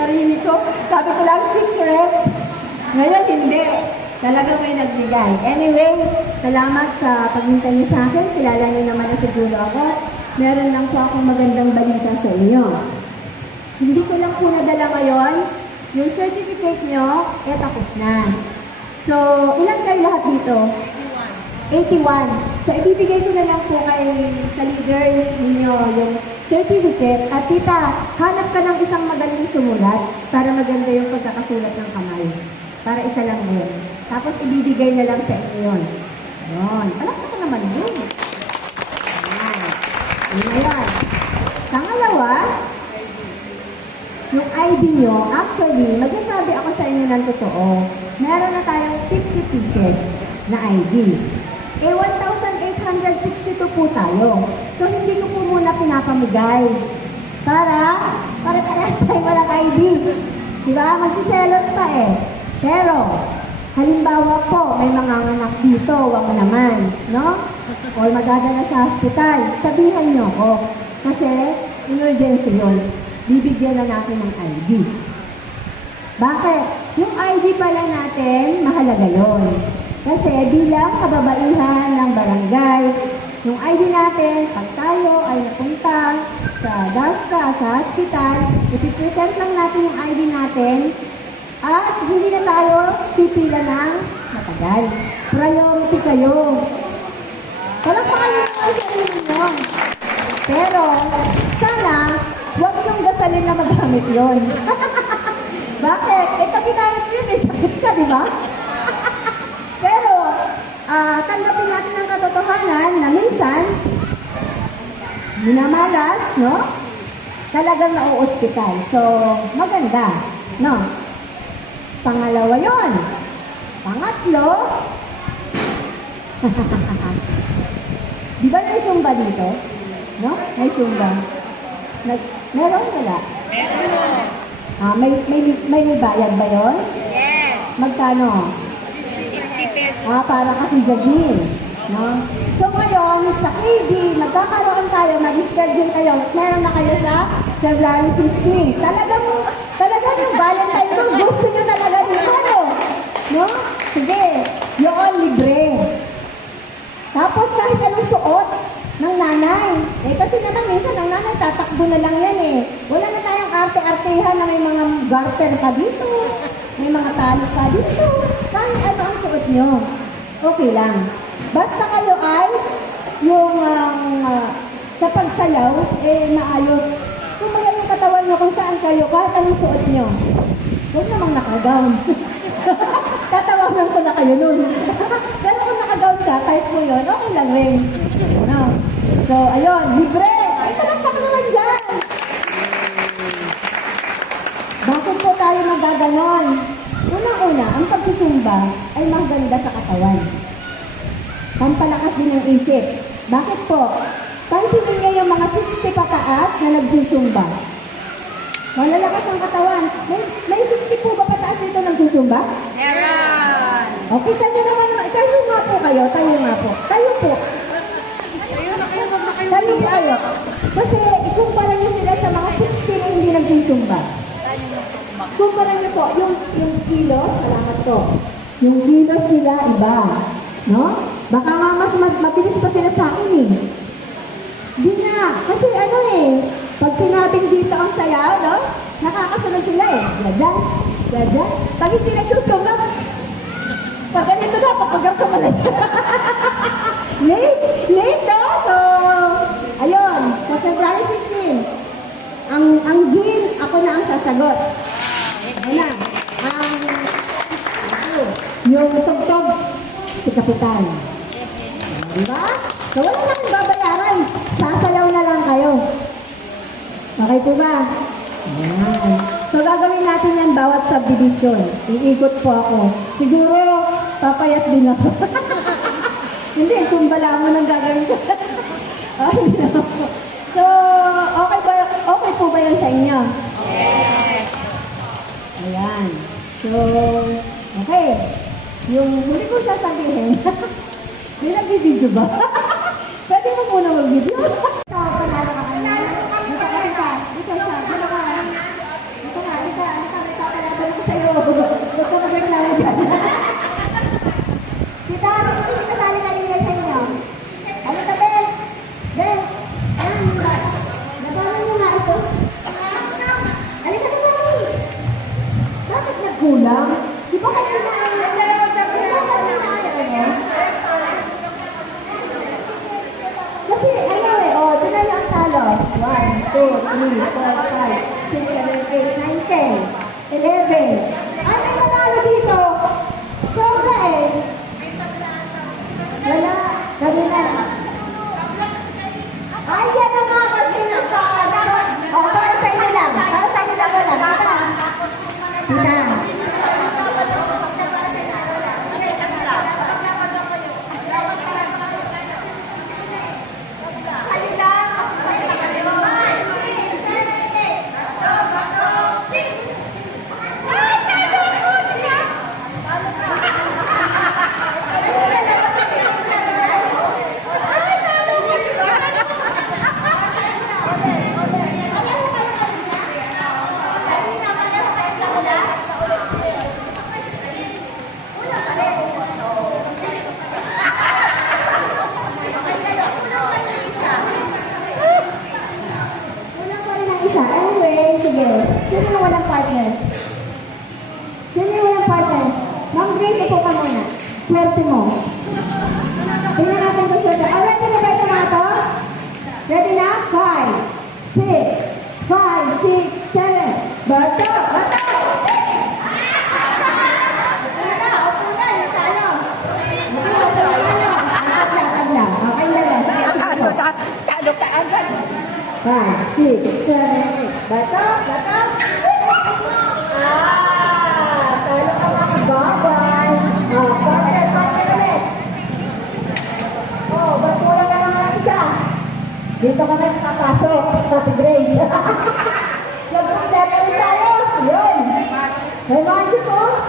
Narinig ko, sabi ko lang secret. Ngayon, hindi. Talagang may nagbigay. Anyway, salamat sa paghintay niyo sa akin. Kilala niyo naman na siguro ako. Meron lang po akong magandang balita sa inyo. Hindi ko lang po nadala ngayon. Yung certificate niyo, tapos na. So, ilan kayo lahat dito? 81. So, ibibigay ko na lang po kay sa leader ninyo yung certificate. At tita, hanap ka ng isang magaling sumulat para maganda yung pagkakasulat ng kamay. Para isa lang yun. Tapos, ibibigay na lang sa inyo yun. Yun. Alam ko naman yun. Ayan. Yun na yan. Pangalawa, yung ID nyo, actually, magsasabi ako sa inyo ng totoo, meron na tayong 50 pieces na ID. 1,862 po tayo. So, hindi ko po muna pinapamigay. Para parehas tayo walang ID. Diba? Magsiselos pa eh. Pero, halimbawa po, may manganganak dito, wag naman. No? O magdadala sa hospital, sabihan nyo ko. Kasi, emergency yun. Bibigyan na natin ng ID. Bakit? Yung ID pala natin, mahalaga yun. Kasi bilang kababaihan ng barangay, yung ID natin, pag tayo ay napunta sa DASCA, sa hospital, ipipresent lang natin yung ID natin at hindi na tayo pipila ng matagal. Priority kayo. Palakpakan nyo ang sarili nyo. Pero, sana, huwag yung gasalin na magamit yun. Bakit? Pag ginamit mo yun, may sakit ka, di ba? Pero, tanggapin natin ang katotohanan na minsan, minamalas, no? Talagang nauospital. So, maganda, no? Pangalawa yun. Pangatlo, di ba may sumba dito? No? May sumba. Meron wala? Meron. May bayad ba yun? Yes. Magkano? 50 pesos. Para kasi jagin. No? So ngayon, sa KB, magkakaroon tayo, mag-schedule kayo. Meron na kayo sa February 15. Talagang yung Valentine ko, gusto nyo talaga dito. No? Sige, yun, libre. Tapos kahit anong suot ng nanay. Kasi naman minsan ang nanay tatakbo na lang yan eh. Wala na tayong arte-artehan na may mga garter pa dito. May mga tali pa dito. Kahit ano ang suot nyo. Okay lang. Basta kayo ay yung sa pagsayaw, maayos. Kung mga yung katawan nyo kung saan kayo, kahit anong suot nyo. Huwag namang nakagown. Tatawanan ko na kayo nun. Pero kung nakagown ka, type mo yun, okay lang rin. No? So, ayun, libre! Ay, talakpak naman dyan! Bakit po tayo magaganon? Unang-una, ang pagsusumba ay maganda sa katawan. Pampalakas din ang isip. Bakit po? Pansinin niyo yung mga 60 pataas na nagsusumba. Malalakas ang katawan. May 60 po ba pataas dito nagsusumba? Meron. Okay, tayo naman. Tayo nga po kayo. Tayo nga po. Tayo po. Tayo kayo. Kasi ikumpara niyo sila sa mga 60 na hindi nagsusumba. Kumpara niyo po, yung kilos, salamat po. Yung kilos nila iba. No? Baka nga mas mabilis pa sila sa akin eh. Di na. Kasi ano eh, pag sinabing dito ang sayaw, no? Nakakasunod sila eh. Yadan, yadan. Pag hindi nagsusumba, pag ganito na, papagang ka malay. Late, no? So, ayun. So, February 15. Ang Jean, ako na ang sasagot. Ano na? Yung tugtog, si Kapitan. Diba? So, wala na kang babayaran. Sasayaw na lang kayo. Okay po ba? Ayan. So, gagawin natin yan bawat subdivision. Iikot po ako. Siguro, papayat din ako. Hindi, kumbala mo nang gagawin ko. So, okay po ba yan sa inyo? Yes. Ayan. So, okay. Yung huli kong sasabihin, may nag-video ba? Pwede mo muna mag-video? Panalo ka. Panalo ka. Dito ka. Dito siya. Dito ka. Dito ka. 11. Ay, may manalo dito. Sobra eh. Wala. Gabi na. Ay, yan na nga kasi nasa... O, para sa inyo lang. Para sa inyo lang wala. Tita. Tita. Kulang pa rin ang isa. Anyway, sige. Sino yung walang partner? Sino yung walang partner? Ma'am Grace, ito ka muna. Swerte mo. Tingnan natin kung swerte. Oh, ready na ba ito mga to? Ready na? 5, 6, 5, 6, 7. Bato! Bato! Wala, opo na. Yung talo. Opo, ano? Angkat lang. Okay na lang. Talo ka agad. 5, 6, 7, 8. Bato! Bato! Talo ka mga kababay. Partner ulit. Bato lang ka naman isa. Dito ka na nakapasok. Happy Grace. Nag-prepare ka rin tayo. Yun. May magic po.